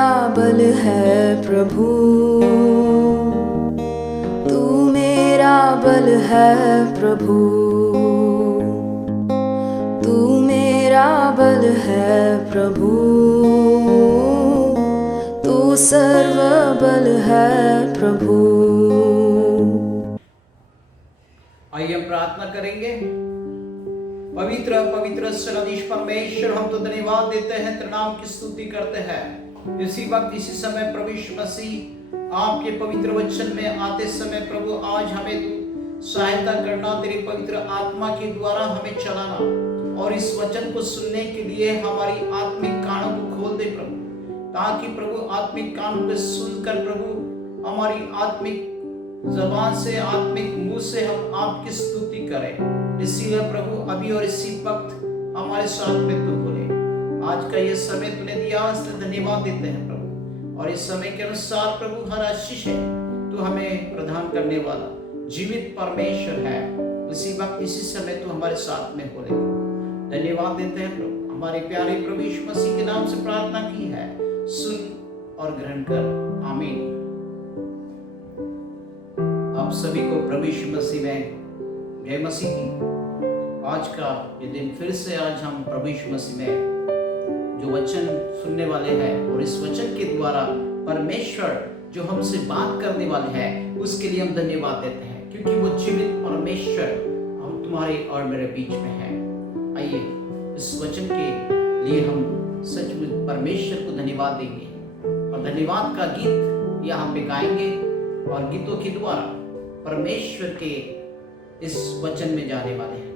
मेरा बल है प्रभु, तू मेरा बल है प्रभु, तू मेरा बल है प्रभु, तू सर्व बल है प्रभु। आइए हम प्रार्थना करेंगे। पवित्र पवित्र सर्वोच्च परमेश्वर, हम तो धन्यवाद देते हैं, तेरे नाम की स्तुति करते हैं। इसी वक्त इसी समय प्रभु यीशु मसीह आपके पवित्र वचन में आते समय प्रभु आज हमें तू सहायता करना, तेरी पवित्र आत्मा के द्वारा हमें चलाना और इस वचन को सुनने के लिए हमारी आत्मिक कानों को खोल दे प्रभु, ताकि प्रभु आत्मिक कानों को सुनकर प्रभु हमारी आत्मिक जबान से, आत्मिक मुंह से हम आपकी स्तुति करें। इसीलिए प्रभु अभी और इसी वक्त हमारे साथ में तू बोले। आज का ये समय तूने दिया, इसलिए धन्यवाद देते हैं प्रभु। और इस समय के अनुसार प्रभु हर आशीष है तू हमें प्रदान करने वाला जीवित परमेश्वर है। इसी वक्त इसी समय तू हमारे साथ में बोले। धन्यवाद देते हैं प्रभु। हमारे प्यारे प्रभु यीशु मसीह के नाम से प्रार्थना की है, सुन और ग्रहण कर, आमीन। आप सभी को प्रभु यीशु मसीह में जय मसीह की। आज का ये दिन फिर से आज हम प्रभु यीशु मसीह में जो वचन सुनने वाले हैं और इस वचन के द्वारा परमेश्वर जो हमसे बात करने वाले हैं उसके लिए हम धन्यवाद देते हैं, क्योंकि वो जीवित परमेश्वर हम तुम्हारे और मेरे बीच में है। आइए इस वचन के लिए हम सचमुच परमेश्वर को धन्यवाद देंगे और धन्यवाद का गीत यहाँ पे गाएंगे और गीतों के द्वारा परमेश्वर के इस वचन में जाने वाले हैं।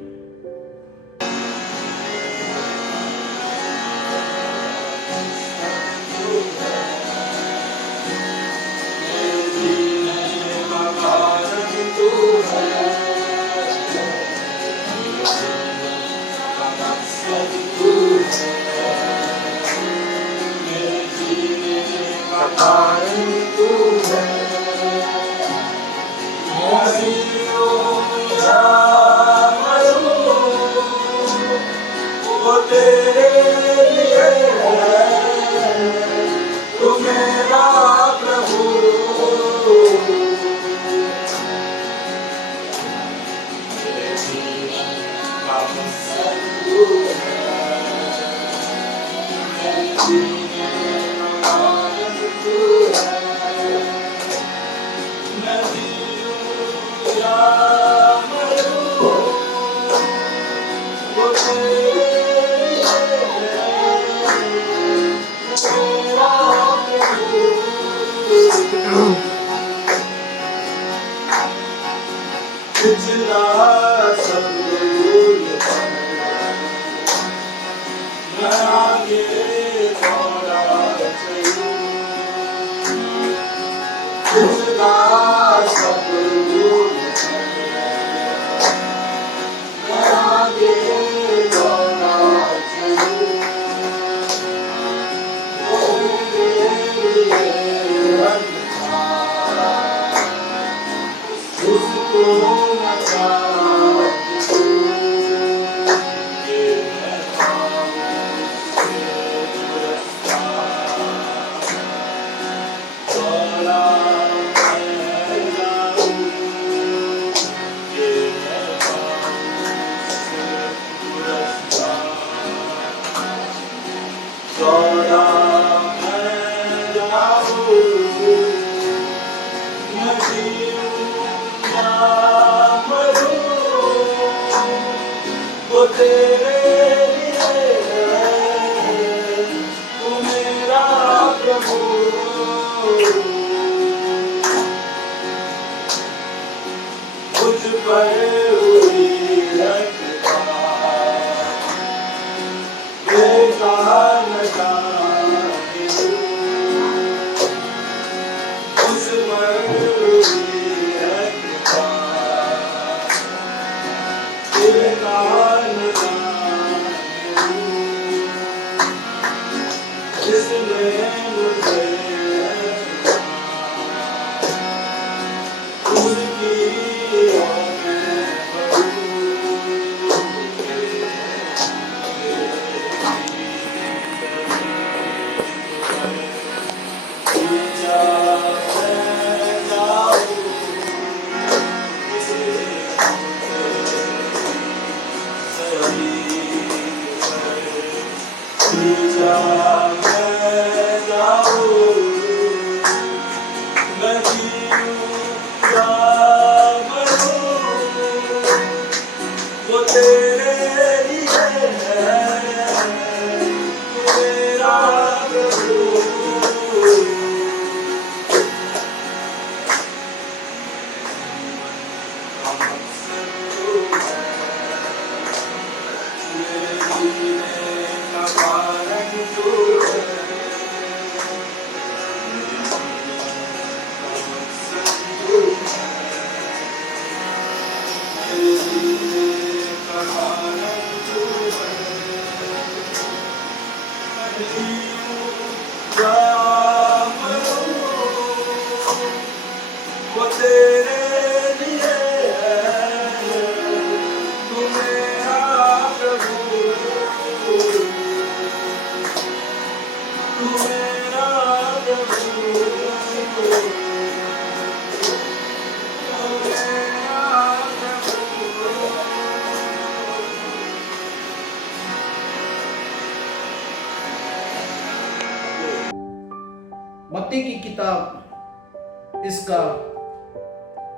मत्ती की किताब इसका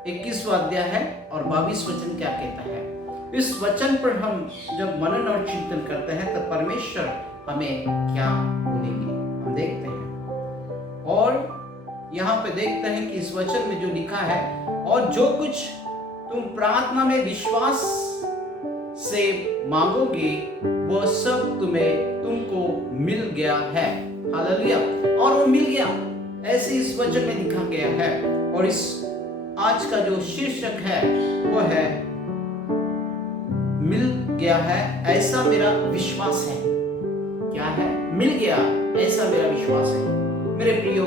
21वां अध्याय है और 22 वचन क्या कहता है। इस वचन पर हम जब मनन और चिंतन करते हैं तो परमेश्वर हमें क्या बोलेंगे हम देखते हैं। और यहाँ पे देखते हैं कि इस वचन में जो लिखा है, और जो कुछ तुम प्रार्थना में विश्वास से मांगोगे वो सब तुमको मिल गया है। हालेलुया। और वो मिल गया, ऐसे इस वचन में लिखा गया है। और इस आज का जो शीर्षक है वो है मिल गया है ऐसा मेरा विश्वास है। क्या है? मिल गया ऐसा मेरा विश्वास है। मेरे प्रियो,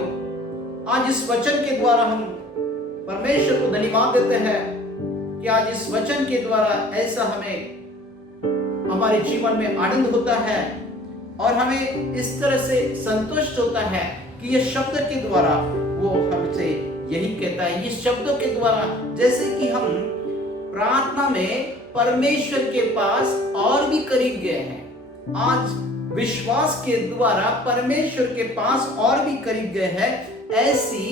आज इस वचन के द्वारा हम परमेश्वर को धन्यवाद देते हैं कि आज इस वचन के द्वारा ऐसा हमें हमारे जीवन में आनंद होता है और हमें इस तरह से संतुष्ट होता है कि ये शब्द के द्वारा वो हमसे यही कहता है। ये शब्दों के द्वारा जैसे कि हम प्रार्थना में परमेश्वर के पास और भी करीब गए हैं, आज विश्वास के द्वारा परमेश्वर के पास और भी करीब गए हैं, ऐसी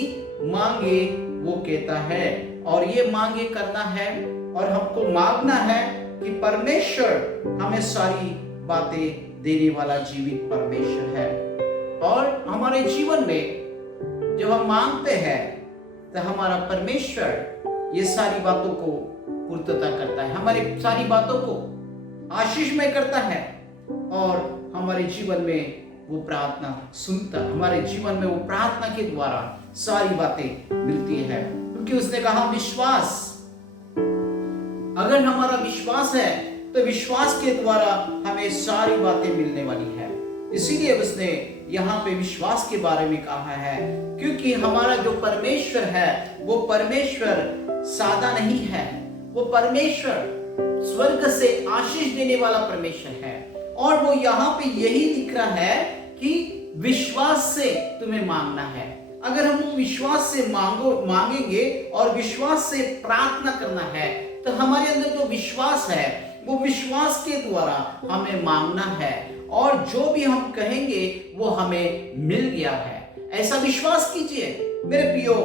मांगे वो कहता है। और ये मांगे करना है और हमको मांगना है कि परमेश्वर हमें सारी बातें देने वाला जीवित परमेश्वर है। और हमारे जीवन में जब हम मांगते हैं तो हमारा परमेश्वर ये सारी बातों को पूर्तता करता है, हमारी सारी बातों को आशीषमय करता है और हमारे जीवन में वो प्रार्थना सुनता, हमारे जीवन में वो प्रार्थना के द्वारा सारी बातें मिलती है। क्योंकि उसने कहा विश्वास, अगर हमारा विश्वास है तो विश्वास के द्वारा हमें सारी बातें मिलने वाली है। इसीलिए उसने यहाँ पे विश्वास के बारे में कहा है, क्योंकि हमारा जो परमेश्वर है वो परमेश्वर सादा नहीं है, वो परमेश्वर स्वर्ग से आशीष देने वाला परमेश्वर है। और वो यहाँ पे यही लिख रहा है कि विश्वास से तुम्हें मांगना है। अगर हम विश्वास से मांगेंगे और विश्वास से प्रार्थना करना है तो हमारे अंदर जो विश्वास है वो विश्वास के द्वारा हमें मांगना है और जो भी हम कहेंगे वो हमें मिल गया है। ऐसा विश्वास कीजिए मेरे प्रियो।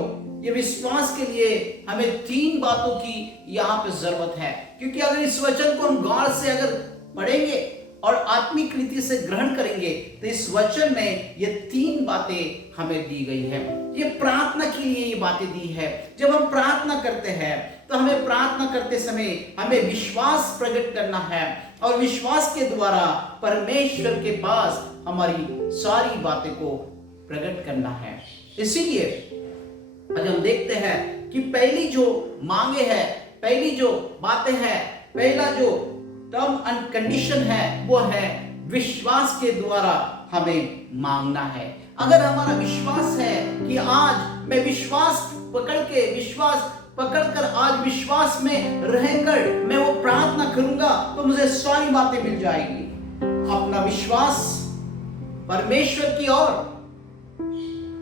ये विश्वास के लिए हमें 3 बातों की यहाँ पे जरूरत है, क्योंकि अगर इस वचन को हम गौर से अगर पढ़ेंगे और आत्मिक रीति से ग्रहण करेंगे तो इस वचन में ये 3 बातें हमें दी गई है। ये प्रार्थना के लिए ये बातें दी है। जब हम प्रार्थना करते हैं तो हमें प्रार्थना करते समय हमें विश्वास प्रकट करना है और विश्वास के द्वारा परमेश्वर के पास हमारी सारी बातें को प्रकट करना है। इसीलिए आज हम देखते हैं कि पहली जो मांगे है, पहली जो बातें हैं, पहला जो टर्म एंड कंडीशन है वो है विश्वास के द्वारा हमें मांगना है। अगर हमारा विश्वास है कि आज मैं विश्वास पकड़कर आज विश्वास में रहकर मैं वो प्रार्थना करूंगा तो मुझे सारी बातें मिल जाएगी। अपना विश्वास परमेश्वर की ओर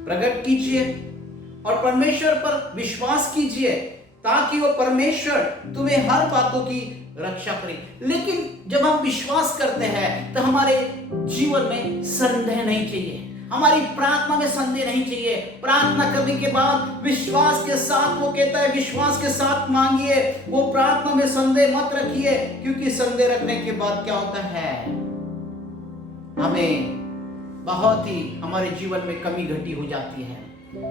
प्रकट कीजिए और परमेश्वर पर विश्वास कीजिए ताकि वो परमेश्वर तुम्हें हर बातों की रक्षा करे। लेकिन जब हम विश्वास करते हैं तो हमारे जीवन में संदेह नहीं चाहिए, हमारी प्रार्थना में संदेह नहीं चाहिए। प्रार्थना करने के बाद विश्वास के साथ, वो कहता है विश्वास के साथ मांगिए, वो प्रार्थना में संदेह मत रखिए, क्योंकि संदेह रखने के बाद क्या होता है, हमें बहुत ही हमारे जीवन में कमी घटी हो जाती है।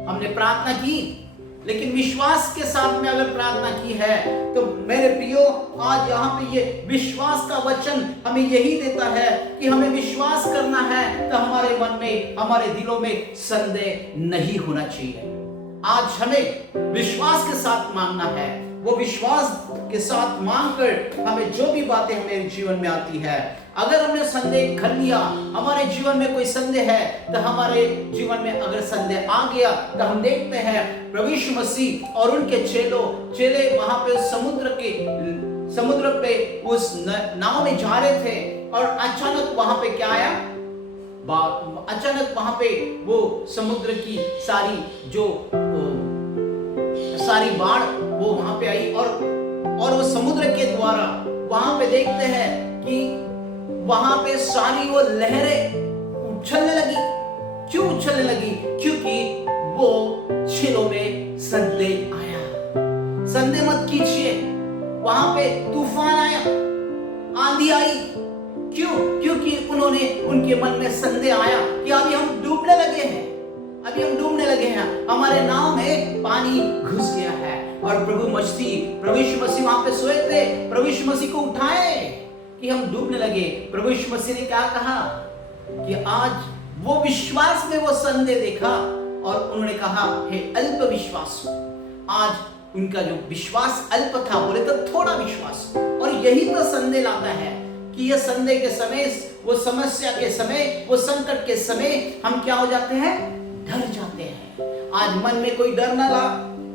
हमने प्रार्थना की, लेकिन विश्वास के साथ में अगर प्रार्थना की है तो मेरे प्रियो, आज यहाँ पे ये विश्वास का वचन हमें यही देता है कि हमें विश्वास करना है तो हमारे मन में, हमारे दिलों में संदेह नहीं होना चाहिए। आज हमें विश्वास के साथ मांगना है, वो विश्वास के साथ मांगकर हमें जो भी बातें हमारे जीवन में आती है, अगर हमने संदेह कर लिया, हमारे जीवन में कोई संदेह है, तो हमारे जीवन में अगर संदेह आ गया तो हम देखते हैं प्रभु यीशु मसीह और उनके चेले वहां पे समुद्र पे उस नाव में जा रहे थे और अचानक वहां पे क्या आया, अचानक वहां पे वो समुद्र की सारी बाढ़ वो वहां पे आई और वो समुद्र के द्वारा वहां पे देखते हैं कि वहां पे सारी वो लहरें उछलने लगी। क्यों उछलने लगी? क्योंकि वो चेलों में संदेह आया। संदेह मत कीजिए, वहां पे तूफान आया, आंधी आई। क्यों? क्योंकि उनके मन में संदेह आया कि अभी हम डूबने लगे हैं, हमारे नाव में पानी घुस गया है। और प्रभु यीशु मसीह वहां पे सोए थे, प्रभु यीशु मसीह को उठाए कि हम डूबने लगे। प्रभु यीशु मसीह ने क्या कहा कि आज वो विश्वास में वो संदेह देखा और उन्होंने कहा, हे अल्प विश्वास। आज उनका जो विश्वास अल्प था, बोले तो थोड़ा विश्वास, और यही तो संदेह लाता है कि ये संदेह के समय, वो समस्या के समय, वो संकट के समय हम क्या हो जाते हैं, डर जाते हैं। आज मन में कोई डर ना ला,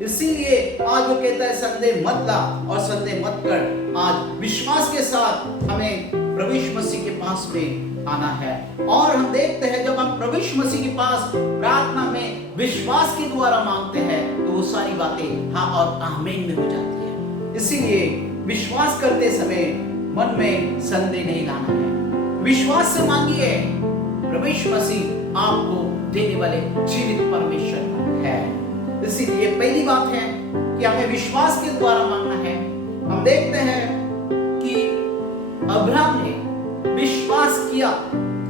इसीलिए आज वो कहता है संदेह मत ला और संदेह मत कर। आज विश्वास के साथ हमें प्रभु यीशु मसीह के पास में आना है। और हम देखते हैं जब हम प्रभु यीशु मसीह के पास प्रार्थना में विश्वास के द्वारा मांगते हैं तो वो सारी बातें हाँ और आमीन में हो जाती है। इसीलिए विश्वास करते समय मन में संदेह नहीं लाना है, विश्वास से मांगिए। प्रभु यीशु मसीह आपको देने वाले जीवित परमेश्वर है। इसीलिए पहली बात है कि हमें विश्वास के द्वारा मांगना है। हम देखते हैं कि अब्राहम ने विश्वास किया,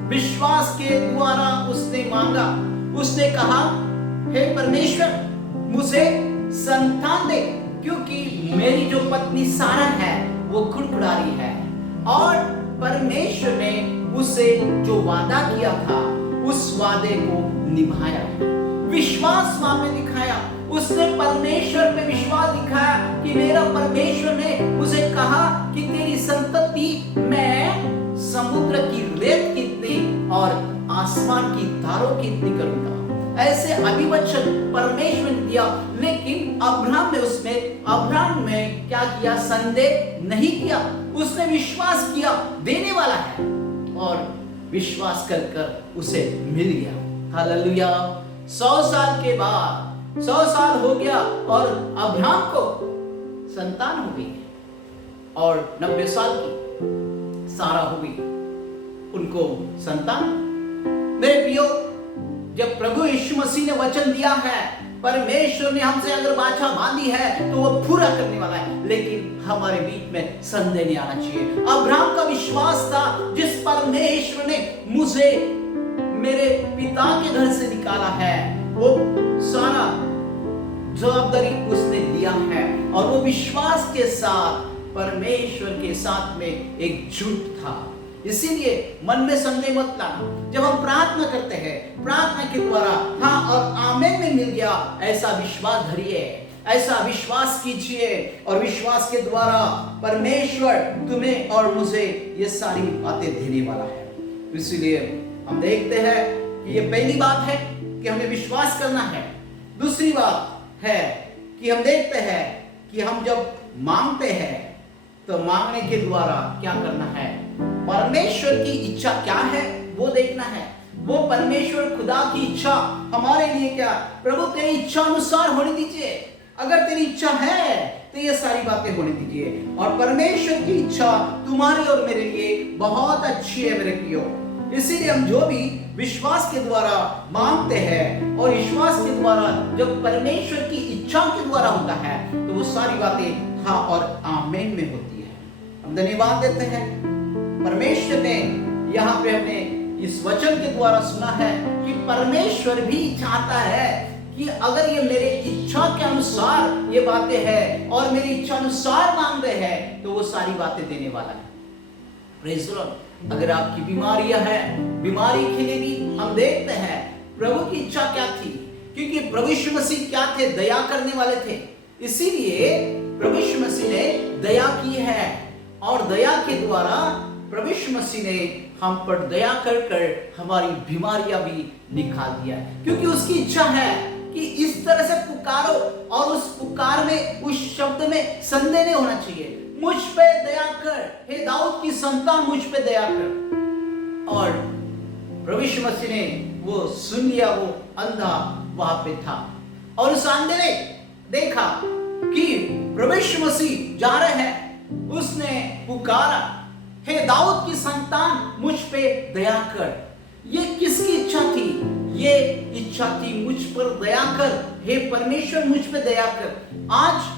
विश्वास के द्वारा उसने मांगा। उसने कहा, हे परमेश्वर मुझे संतान दे, क्योंकि मेरी जो पत्नी सारा है वो कुड़कुड़ा रही है। और परमेश्वर ने उससे जो वादा किया था उस वादे को निभाया, विश्वास वहां पे दिखाया। उसने परमेश्वर पे विश्वास दिखाया कि मेरा परमेश्वर ने मुझे कहा कि तेरी संतति मैं समुद्र की रेत कितनी और आसमान की तारों की इतनी करूंगा। ऐसे अभिवचन परमेश्वर ने दिया। लेकिन अब्राहम ने क्या किया, संदेह नहीं किया। उसने विश्वास किया देने वाला है और विश्वास कर उसे मिल गया। हालेलुया। 100 साल के बाद 100 साल हो गया और अब्राहम को संतान हो गई और 90 साल की सारा हो गई, उनको संतान। मेरे प्रियो, जब प्रभु यीशु मसीह ने वचन दिया है, परमेश्वर ने हमसे अगर वाचा बांधी है तो वो पूरा करने वाला है। लेकिन हमारे बीच में संदेह नहीं आना चाहिए। अब्राहम का विश्वास था, जिस परमेश्वर ने मुझे मेरे पिता के घर से निकाला है वो सारा जवाबदारी उसने दिया है। और वो विश्वास के साथ परमेश्वर के साथ में एकजुट था। इसीलिए मन में संदेह मत लाना। जब हम प्रार्थना करते हैं, प्रार्थना के द्वारा हाँ और आमीन में मिल गया, ऐसा विश्वास धरिए, ऐसा विश्वास कीजिए और विश्वास के द्वारा परमेश्वर तुम्हें और मुझे ये सारी बातें देने वाला है। इसीलिए हम देखते हैं कि ये पहली बात है कि हमें विश्वास करना है। दूसरी बात है कि हम देखते हैं कि हम जब मांगते हैं तो मांगने के द्वारा क्या करना है, परमेश्वर की इच्छा क्या है वो देखना है। वो परमेश्वर खुदा की इच्छा हमारे लिए क्या, प्रभु तेरी इच्छा अनुसार होने दीजिए। अगर तेरी इच्छा है तो ये सारी बातें होने दीजिए। और परमेश्वर की इच्छा तुम्हारे और मेरे लिए बहुत अच्छी है मेरे प्रियो। इसीलिए हम जो भी विश्वास के द्वारा मांगते हैं और विश्वास के द्वारा जब परमेश्वर की इच्छाओं के द्वारा होता है तो वो सारी बातें हाँ और आमीन में होती है। हम धन्यवाद देते हैं परमेश्वर ने, यहाँ पे हमने इस वचन के द्वारा सुना है कि परमेश्वर भी चाहता है कि अगर ये मेरे इच्छा के अनुसार ये बातें हैं और मेरी इच्छा अनुसार मांग रहे हैं तो वो सारी बातें देने वाला है। Praise the Lord. अगर आपकी बीमारियां हैं, बीमारी के लिए भी हम देखते हैं प्रभु की इच्छा क्या थी, क्योंकि प्रभु यीशु मसीह क्या थे, दया करने वाले थे। इसीलिए प्रभु यीशु मसीह ने दया की है और दया के द्वारा प्रभु यीशु मसीह ने हम पर दया कर कर हमारी बीमारियां भी निकाल दिया, क्योंकि उसकी इच्छा है कि इस तरह से पुकारो और उस पुकार में, उस शब्द में संदेह नहीं होना चाहिए, मुझ पे दया कर, हे दाऊद की संतान मुझ पे दया कर। और प्रभु यीशु मसीह ने वो सुन लिया, वो अंधा वहां पे था और उस अंधे ने देखा कि प्रभु यीशु मसीह जा रहे हैं, उसने पुकारा, हे दाऊद की संतान मुझ पे दया कर। ये किसकी इच्छा थी? ये इच्छा थी मुझ पर दया कर, हे परमेश्वर मुझ पे दया कर। आज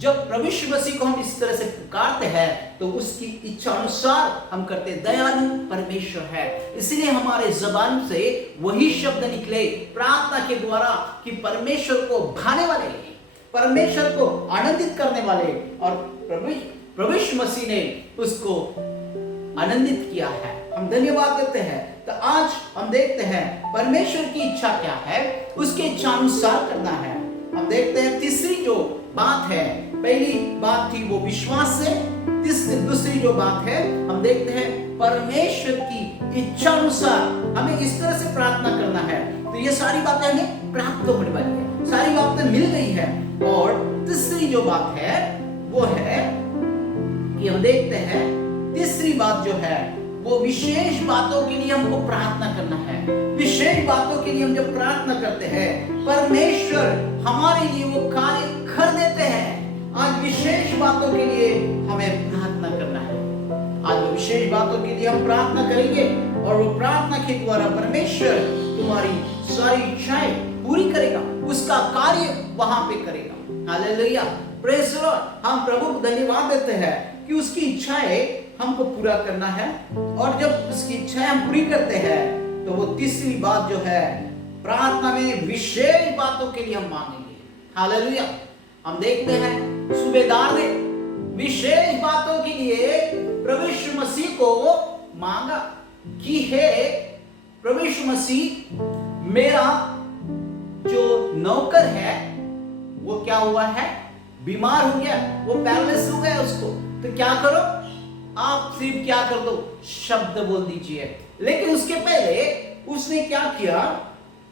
जब प्रभु यीशु मसीह को हम इस तरह से पुकारते हैं तो उसकी इच्छा अनुसार हम करते, दयालु परमेश्वर है। इसलिए हमारे जबान से वही शब्द निकले प्रार्थना के द्वारा कि परमेश्वर को भाने वाले, परमेश्वर को आनंदित करने वाले, और प्रभु यीशु मसीह ने उसको आनंदित किया है। हम धन्यवाद देते हैं। तो आज हम देखते हैं परमेश्वर की इच्छा क्या है, उसके इच्छा अनुसार करना है। हम देखते हैं तीसरी जो बात है, पहली बात थी वो विश्वास से, दूसरी जो बात है हम देखते हैं परमेश्वर की इच्छा अनुसार हमें इस तरह से प्रार्थना करना है। तो ये सारी बातें हमें प्राप्त होने वाली है, सारी बातें मिल गई है। और तीसरी जो बात है वो है कि हम देखते हैं तीसरी बात जो है वो विशेष बातों के लिए हमको प्रार्थना करना है। विशेष बातों के लिए हम जब प्रार्थना करते हैं परमेश्वर हमारे लिए वो कार्य कर देते हैं। आज विशेष बातों के लिए हमें प्रार्थना करना है। आज वो विशेष बातों के लिए हम प्रार्थना करेंगे और वो प्रार्थना के द्वारा परमेश्वर तुम्हारी सारी इच्छाएं पूरी करेगा, उसका कार्य वहां पे करेगा। Hallelujah, praise the Lord. हम प्रभु को धन्यवाद देते हैं कि उसकी इच्छाएं हमको पूरा करना है, और जब उसकी इच्छाएं हम पूरी करते हैं तो वो तीसरी बात जो है प्रार्थना में विशेष बातों के लिए हम मांगेंगे। हालेलुया। हम देखते हैं सूबेदार ने विशेष बातों के लिए प्रभु यीशु मसीह को मांगा कि हे प्रभु यीशु मसीह, मेरा जो नौकर है वो क्या हुआ है, बीमार हो गया, वो पैरालिसिस हो गया उसको, तो क्या करो, आप सिर्फ क्या कर दो, शब्द बोल दीजिए। लेकिन उसके पहले उसने क्या किया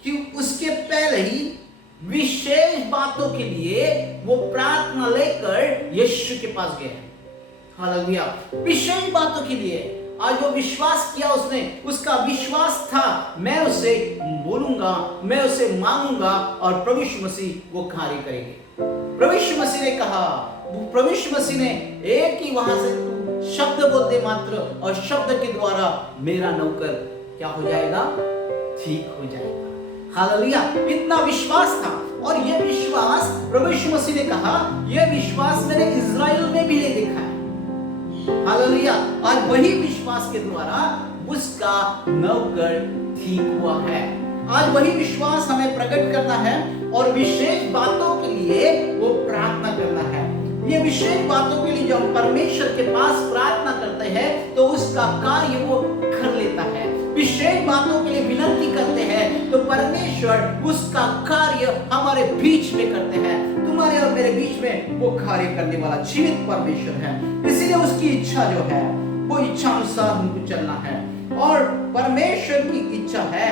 कि उसके पहले ही विशेष बातों के लिए वो प्रार्थना लेकर यीशु के पास गया। हालेलुया, विशेष बातों के लिए आज वो विश्वास किया उसने, उसका विश्वास था मैं उसे बोलूंगा, मैं उसे मांगूंगा और प्रभु यीशु मसीह वो कार्य करेंगे। प्रभु यीशु मसीह ने कहा, प्रभु यीशु मसीह ने एक ही वहां से तू शब्द बोलते मात्र, और शब्द के द्वारा मेरा नौकर क्या हो जाएगा, ठीक हो जाएगा। हालेलुया, इतना विश्वास था। और यह विश्वास प्रभु यीशु मसीह ने कहा, यह विश्वास मैंने इज़राइल में भी नहीं देखा है। हालेलुया, और वही विश्वास के द्वारा उसका नौकर ठीक हुआ है। आज वही विश्वास हमें प्रकट करना है और विशेष बातों के लिए वो प्रार्थना करना है। ये विशेष बातों के लिए जब हम परमेश्वर के पास प्रार्थना करते हैं तो उसका कार्य वो कर लेता है। विशेष बातों के लिए विनती करते हैं तो परमेश्वर उसका कार्य हमारे बीच में करते हैं। तुम्हारे और मेरे बीच में वो कार्य करने वाला जीवित परमेश्वर है। इसीलिए उसकी इच्छा जो है वो इच्छा अनुसार हमको चलना है। और परमेश्वर की इच्छा है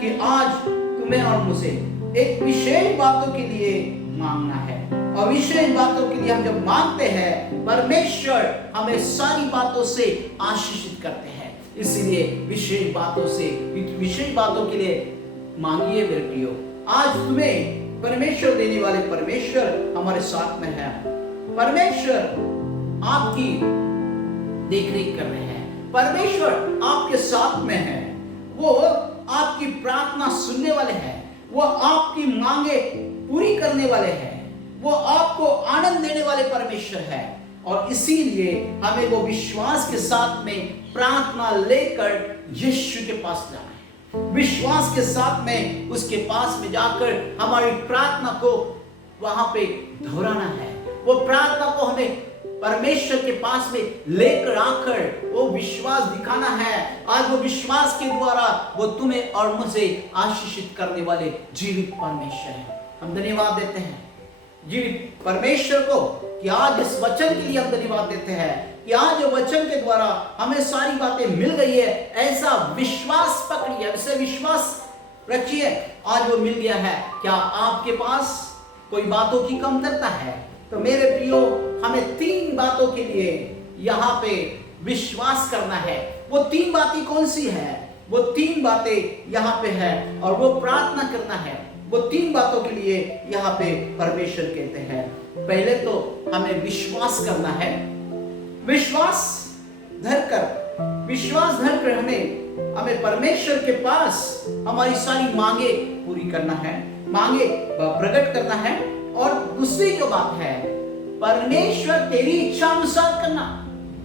कि आज तुम्हें और मुझे एक विशेष बातों के लिए मांगना है, और विशेष बातों के लिए हम जब मांगते हैं परमेश्वर हमें सारी बातों से आशीषित करते हैं। इसलिए विशेष बातों के लिए मांगिए मेरे प्रियो। आज तुम्हें परमेश्वर देने वाले परमेश्वर हमारे साथ में है। परमेश्वर आपकी देखरेख कर रहे हैं, परमेश्वर आपके साथ में है। वो आपकी प्रार्थना सुनने वाले हैं, वो आपकी मांगे पूरी करने वाले हैं, वो आपको आनंद देने वाले परमेश्वर है। और इसीलिए हमें वो विश्वास के साथ में प्रार्थना लेकर यीशु के पास जाना है। विश्वास के साथ में उसके पास में जाकर हमारी प्रार्थना को वहां पे दोहराना है। वो प्रार्थना को हमें परमेश्वर के पास में लेकर आकर वो विश्वास दिखाना है। आज वो विश्वास के द्वारा वो तुम्हें और मुझे आशीषित करने वाले जीवित परमेश्वर है। हम धन्यवाद देते हैं जीवित परमेश्वर को कि आज इस वचन के लिए हम धन्यवाद देते हैं कि आज जो वचन के द्वारा हमें सारी बातें मिल गई है। ऐसा विश्वास पकड़िए, ऐसे विश्वास रखिए, आज वो मिल गया है। क्या आपके पास कोई बातों की कमतरता है? तो मेरे प्रियो, हमें 3 बातों के लिए यहाँ पे विश्वास करना है। वो 3 बातें कौन सी है? वो 3 बातें यहाँ पे है और वो प्रार्थना करना है। वो 3 बातों के लिए यहाँ पे परमेश्वर कहते हैं। पहले तो हमें विश्वास करना है। विश्वास धरकर हमें परमेश्वर के पास हमारी सारी मांगे पूरी करना है, मांगे प्रकट करना है। और दूसरी जो बात है, परमेश्वर तेरी इच्छा अनुसार करना,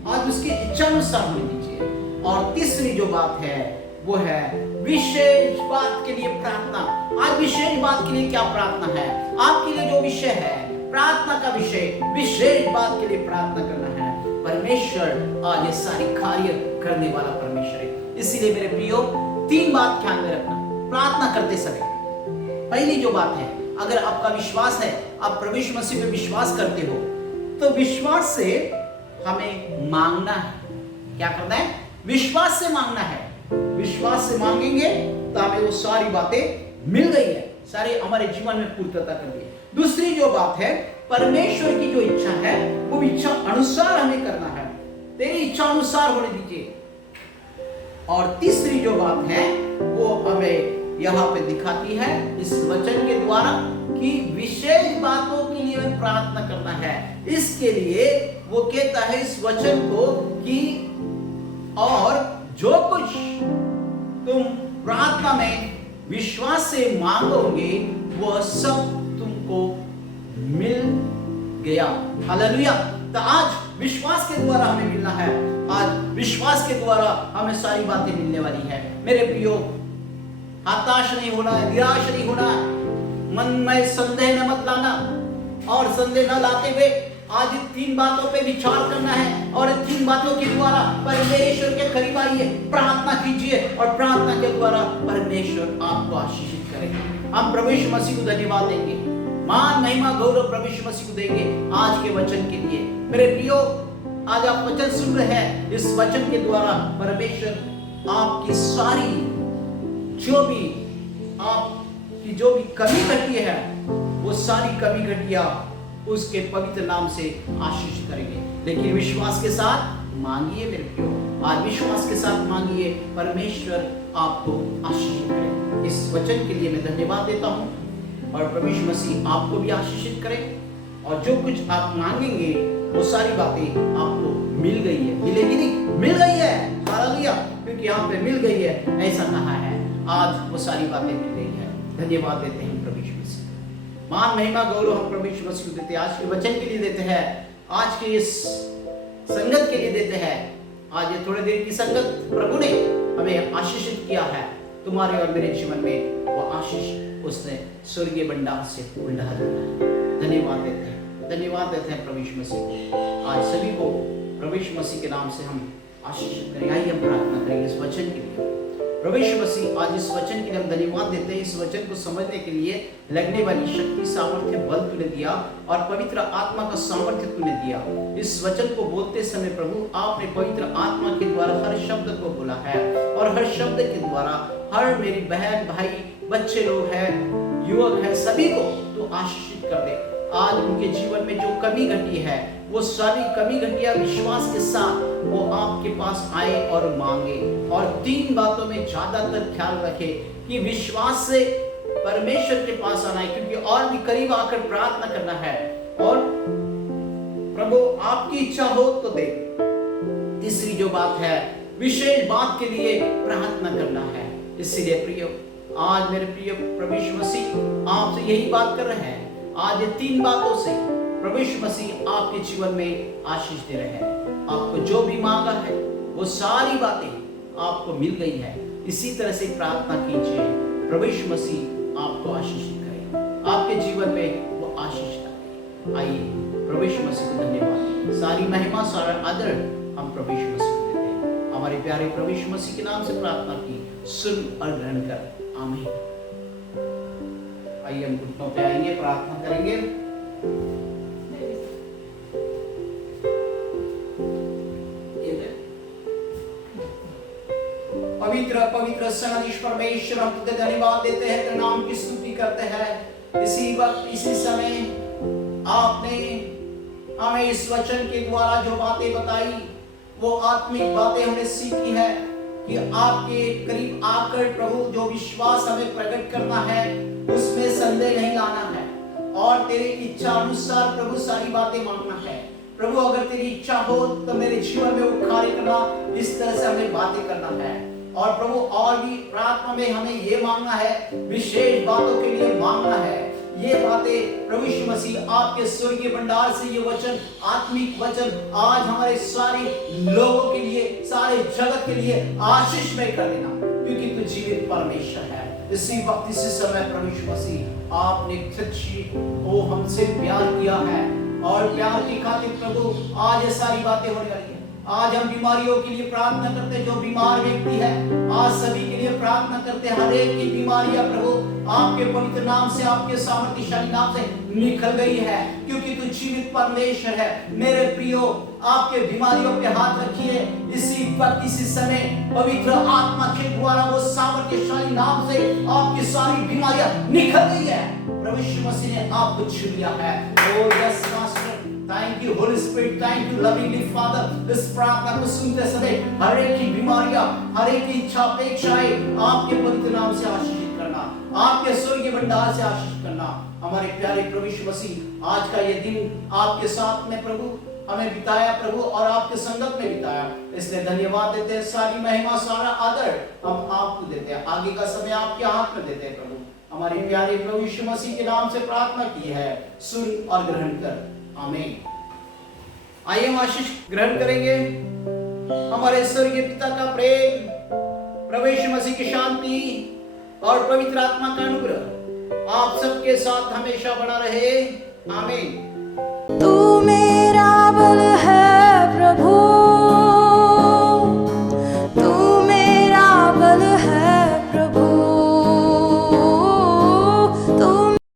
आज उसकी इच्छा अनुसार होने दीजिए। और तीसरी जो बात है वो है विशेष बात के लिए प्रार्थना। आज विशेष बात के लिए क्या प्रार्थना है? आपके लिए जो विषय है, प्रार्थना का विषय, विशेष बात के लिए प्रार्थना करना है। परमेश्वर आज ये सारी कार्य करने वाला परमेश्वर है। इसीलिए मेरे प्रियो, 3 बात ध्यान में रखना प्रार्थना करते समय। पहली जो बात है, अगर आपका विश्वास है, आप प्रभु यीशु मसीह पे विश्वास करते हो, तो विश्वास से हमें मांगना है। क्या करना है? विश्वास से मांगना है। विश्वास से मांगेंगे तो हमें वो सारी बातें मिल गई है, सारे हमारे जीवन में पूर्णता कर दी। दूसरी जो बात है, परमेश्वर की जो इच्छा है वो इच्छा अनुसार हमें करना है। तेरी इच्छा अनुसार होने दीजिए। और तीसरी जो बात है वो हमें यहाँ पे दिखाती है इस वचन के द्वारा कि विशेष बातों के लिए प्रार्थना करना है। इसके लिए वो कहता है इस वचन को कि और जो कुछ तुम प्रार्थना में विश्वास से मांगोगे वह सब तुमको मिल गया। हालेलुया। तो आज विश्वास के द्वारा हमें मिलना है। आज विश्वास के द्वारा हमें सारी बातें मिलने वाली है। मेरे प्रियो, हताश नहीं होना है, निराश नहीं होना है, मन में संदेह न मत लाना। और संदेह न लाते हुए आज इन 3 बातों पे विचार करना है और इन 3 बातों के द्वारा परमेश्वर के करीब आइए, प्रार्थना कीजिए और प्रार्थना के द्वारा परमेश्वर आपको आशीषित करेगा। हम प्रभु यीशु मसीह को धन्यवाद देंगे, मान महिमा गौरव प्रभु यीशु मसीह को देंगे आज के वचन के लिए। मेरे प्रियो, आज आप वचन सुन रहे हैं, इस वचन के द्वारा परमेश्वर आपकी सारी जो भी कमी घटी है वो सारी कमी घटिया उसके पवित्र नाम से आशीष करेंगे। लेकिन विश्वास के साथ मांगिए मेरे प्रियो, आज विश्वास के साथ मांगिए, परमेश्वर आपको आशीषित करे। इस वचन के लिए मैं धन्यवाद देता हूँ और परमेश्वर मसीह आपको भी आशीषित करे। और जो कुछ आप मांगेंगे वो सारी बातें आपको मिल गई है, मिलेगी नहीं, मिल गई है। हालेलुया। क्योंकि यहाँ पे मिल गई है, ऐसा कहा है, आज वो सारी बातें मिल गई है। धन्यवाद देते हैं प्रभु यीशु मसीह। मान महिमा गौरव हम प्रभु यीशु मसीह को देते हैं, आज के वचन के लिए देते हैं, आज के इस संगत के लिए देते हैं। आज ये थोड़ी देर की संगत प्रभु ने हमें आशीषित किया है। तुम्हारे और मेरे जीवन में वो आशीष उसने स्वर्गीय भंडार से उल्टा दिया है। धन्यवाद देते हैं, धन्यवाद देते हैं प्रभु यीशु मसीह को। आज सभी को प्रभु यीशु मसीह के नाम से हम आशीषित करें। आइए हम प्रार्थना करेंगे इस वचन के लिए। प्रभु यीशु मसीह, आज इस वचन के लिए हम धन्यवाद देते हैं। इस वचन को समझने के लिए लगने वाली शक्ति, सामर्थ्य, बल तूने दिया और पवित्र आत्मा का सामर्थ्य तूने दिया। इस वचन को बोलते समय प्रभु आपने पवित्र आत्मा के द्वारा हर शब्द को बोला है और हर शब्द के द्वारा हर मेरी बहन भाई, बच्चे लोग हैं, युवक हैं, सभी को तू आशीषित कर दे। आज उनके जीवन में जो कमी घटी है वो सारी कमी घटिया विश्वास के साथ वो आपके पास आए और मांगे। और 3 बातों में ज्यादातर ख्याल रखे कि विश्वास से परमेश्वर के पास आना है, क्योंकि और भी करीब आकर प्रार्थना करना है। और प्रभु आपकी इच्छा हो तो दे। तीसरी जो बात है, विशेष बात के लिए प्रार्थना करना है। इसीलिए प्रिय, आज मेरे प्रिय प्रभु यीशु मसीह आपसे यही बात कर रहे हैं। आज ये 3 बातों से प्रभु यीशु मसीह आपके जीवन में आशीष दे रहे हैं। आपको जो भी मांगा है वो सारी बातें आपको मिल गई है। इसी तरह से प्रार्थना कीजिए, प्रभु यीशु मसीह आपको आशीष करे, आपके जीवन में वो आशीष करे। आइए प्रभु यीशु मसीह को धन्यवाद, सारी महिमा सारा आदर हम प्रभु यीशु मसीह को देते हैं। हमारे प्यारे प्रभु यीशु मसीह के नाम से प्रार्थना की, सुन और ग्रहण कर, आमीन। आइए हम घुटनों पे आएंगे, प्रार्थना करेंगे। पवित्र पवित्र सर्वोच्च परमेश्वर, हम तुझे धन्यवाद देते हैं, तेरे नाम की स्तुति करते हैं। इसी वक्त इसी समय आपने हमें इस वचन के द्वारा जो बातें बताई, वो आत्मिक बातें हमने सीखी है कि आपके करीब आकर प्रभु जो विश्वास हमें प्रकट करना है उसमें संदेह नहीं लाना है और तेरी इच्छा अनुसार प्रभु सारी बातें मांगना है। प्रभु अगर तेरी इच्छा हो तो मेरे जीवन में वो कार्य करना, इस तरह से हमें बातें करना है। और प्रभु और भी प्रार्थना में हमें ये मांगना है, विशेष बातों के लिए मांगना है। ये बातें प्रभु यीशु मसीह आपके स्वर्गीय भंडार से ये वचन, आत्मिक वचन आज हमारे सारे लोगों के लिए, सारे जगत के लिए आशीष में कर देना, क्योंकि तू जीवित परमेश्वर है। इसी वक्त इसी समय प्रभु यीशु मसीह आपने सच्ची वो हमसे प्यार किया है और प्यार की खातिर प्रभु आज ये सारी बातें होने वाली है। आज हम बीमारियों के लिए प्रार्थना करते हैं, जो बीमार व्यक्ति है आज सभी के लिए प्रार्थना करते हैं। हर एक की बीमारियां प्रभु आपके पवित्र नाम से, आपके सामर्थ्यशाली नाम से निकल गई है, क्योंकि तू जीवित परमेश्वर है। मेरे प्रियो, आपके बीमारियों पे हाथ रखिए इसी वक्त इसी समय, पवित्र आत्मा के द्वारा वो सामर्थ्यशाली नाम से आपकी सारी बीमारियां निकल गई है। प्रभु यीशु मसीह ने आपको छू लिया है। ओ yes master, thank you Holi spirit, thank you lovingly father. इस प्रार्थना को सुनते समय हर एक की बीमारियां, हर एक की इच्छा अपेक्षाएं आपके पवित्र नाम से आशीषित करना, आपके स्वर्गीय भंडार से आशीष करना। हमारे प्यारे प्रभु यीशु मसीह आज का ये दिन आपके साथ में प्रभु हमें बिताया प्रभु, और आपके संगत में बिताया, इसलिए धन्यवाद देते हैं। सारी महिमा सारा आदर हम आपको देते हैं। आगे का समय आपके हाथ में देते हैं प्रभु। हमारे प्यारे प्रभु यीशु मसीह के नाम से प्रार्थना की है, सुन और ग्रहण कर, आमीन। आइए हम आशीष ग्रहण करेंगे। हमारे स्वर्गीय पिता का प्रेम, प्रभु यीशु मसीह की शांति और पवित्र आत्मा का अनुग्रह आप सबके साथ हमेशा बना रहे, आमीन।